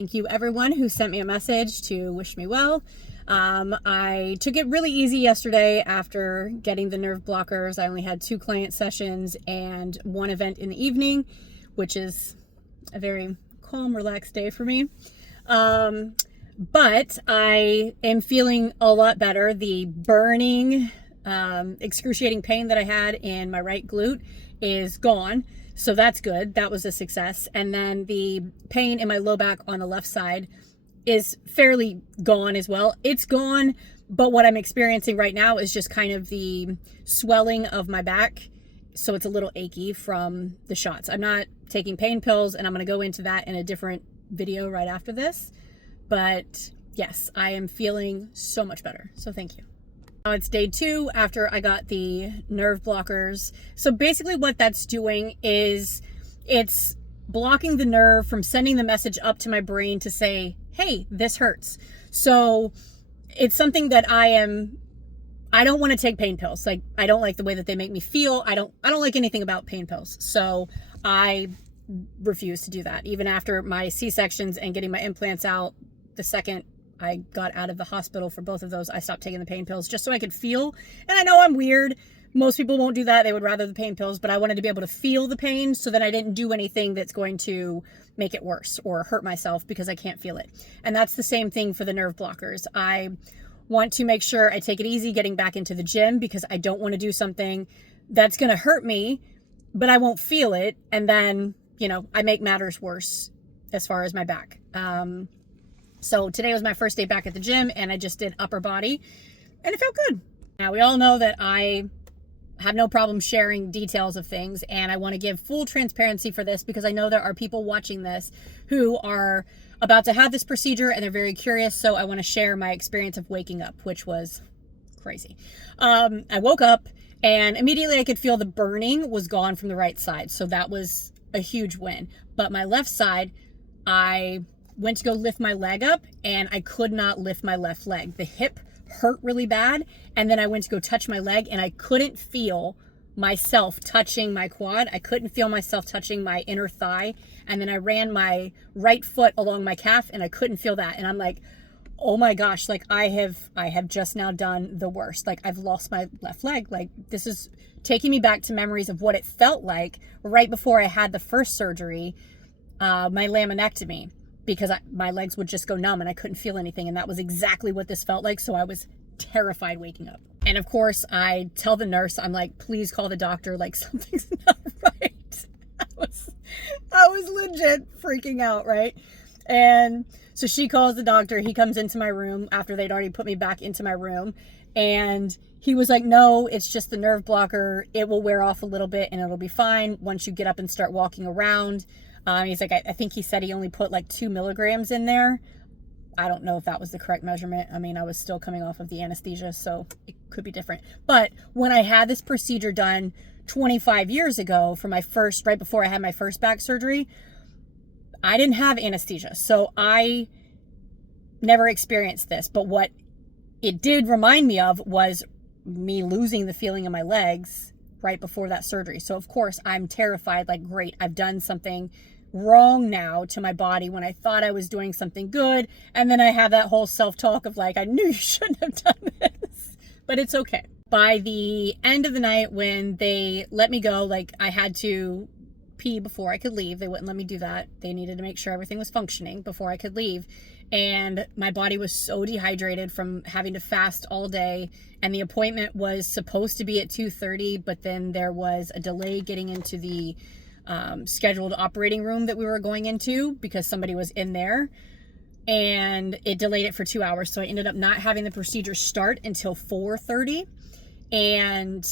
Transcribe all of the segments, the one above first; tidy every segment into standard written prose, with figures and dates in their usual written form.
Thank you everyone who sent me a message to wish me well. I took it really easy yesterday after getting the nerve blockers. I only had 2 client sessions and 1 event in the evening, which is a very calm, relaxed day for me. But I am feeling a lot better. The burning, excruciating pain that I had in my right glute is gone. So that's good. That was a success. And then the pain in my low back on the left side is fairly gone as well. It's gone, but what I'm experiencing right now is just kind of the swelling of my back. So it's a little achy from the shots. I'm not taking pain pills, and I'm going to go into that in a different video right after this. But yes, I am feeling so much better. So thank you. Now it's day 2 after I got the nerve blockers. So basically what that's doing is it's blocking the nerve from sending the message up to my brain to say, hey, this hurts. So it's something that I don't want to take pain pills. Like, I don't like the way that they make me feel. I don't like anything about pain pills. So I refuse to do that. Even after my C-sections and getting my implants out, the second I got out of the hospital for both of those, I stopped taking the pain pills just so I could feel. And I know I'm weird. Most people won't do that. They would rather the pain pills, but I wanted to be able to feel the pain so that I didn't do anything that's going to make it worse or hurt myself because I can't feel it. And that's the same thing for the nerve blockers. I want to make sure I take it easy getting back into the gym because I don't want to do something that's going to hurt me, but I won't feel it. And then, I make matters worse as far as my back. So today was my first day back at the gym, and I just did upper body, and it felt good. Now, we all know that I have no problem sharing details of things, and I want to give full transparency for this because I know there are people watching this who are about to have this procedure, and they're very curious, so I want to share my experience of waking up, which was crazy. I woke up, and immediately I could feel the burning was gone from the right side, so that was a huge win. But my left side, I went to go lift my leg up and I could not lift my left leg. The hip hurt really bad. And then I went to go touch my leg and I couldn't feel myself touching my quad. I couldn't feel myself touching my inner thigh. And then I ran my right foot along my calf and I couldn't feel that. And I'm like, oh my gosh, like I have just now done the worst. Like, I've lost my left leg. Like, this is taking me back to memories of what it felt like right before I had the first surgery, my laminectomy. Because my legs would just go numb and I couldn't feel anything. And that was exactly what this felt like. So I was terrified waking up. And of course, I tell the nurse, I'm like, please call the doctor. Like, something's not right. I was legit freaking out, right? And so she calls the doctor. He comes into my room after they'd already put me back into my room. And he was like, no, it's just the nerve blocker. It will wear off a little bit and it'll be fine once you get up and start walking around. He's like, I think he said he only put like 2 milligrams in there. I don't know if that was the correct measurement. I mean, I was still coming off of the anesthesia, so it could be different. But when I had this procedure done 25 years ago for right before I had my first back surgery, I didn't have anesthesia. So I never experienced this. But what it did remind me of was me losing the feeling in my legs right before that surgery. So of course I'm terrified, like, great, I've done something wrong now to my body when I thought I was doing something good. And then I have that whole self-talk of like, I knew you shouldn't have done this, but it's okay. By the end of the night when they let me go, like, I had to pee before I could leave. They wouldn't let me do that. They needed to make sure everything was functioning before I could leave. And my body was so dehydrated from having to fast all day. And the appointment was supposed to be at 2:30, but then there was a delay getting into the scheduled operating room that we were going into because somebody was in there, and it delayed it for 2 hours. So I ended up not having the procedure start until 4:30, and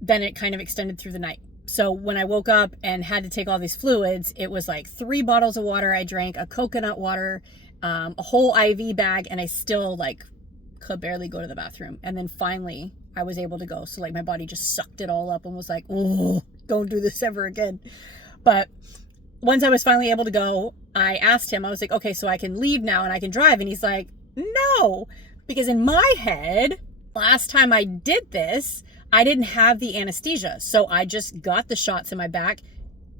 then it kind of extended through the night. So when I woke up and had to take all these fluids, it was like 3 bottles of water I drank, a coconut water, a whole IV bag, and I still like could barely go to the bathroom. And then finally I was able to go. So like my body just sucked it all up and was like, oh, don't do this ever again. But once I was finally able to go, I asked him, I was like, okay, so I can leave now and I can drive. And he's like, no, because in my head, last time I did this, I didn't have the anesthesia. So I just got the shots in my back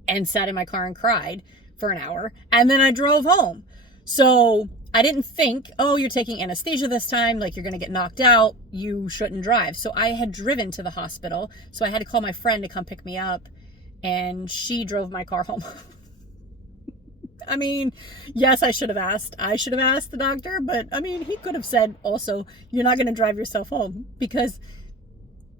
and sat in my car and cried for an hour, and then I drove home. So I didn't think, oh, you're taking anesthesia this time, like you're going to get knocked out, you shouldn't drive. So I had driven to the hospital. So I had to call my friend to come pick me up, and she drove my car home. I mean, yes, I should have asked. I should have asked the doctor, but I mean, he could have said also, you're not going to drive yourself home, because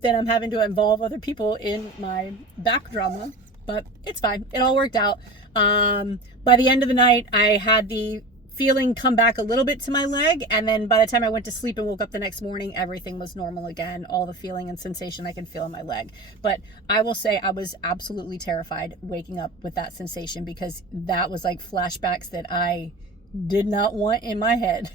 then I'm having to involve other people in my back drama. But it's fine. It all worked out. By the end of the night, I had the feeling come back a little bit to my leg, and then by the time I went to sleep and woke up the next morning, everything was normal again. All the feeling and sensation I could feel in my leg. But I will say I was absolutely terrified waking up with that sensation, because that was like flashbacks that I did not want in my head.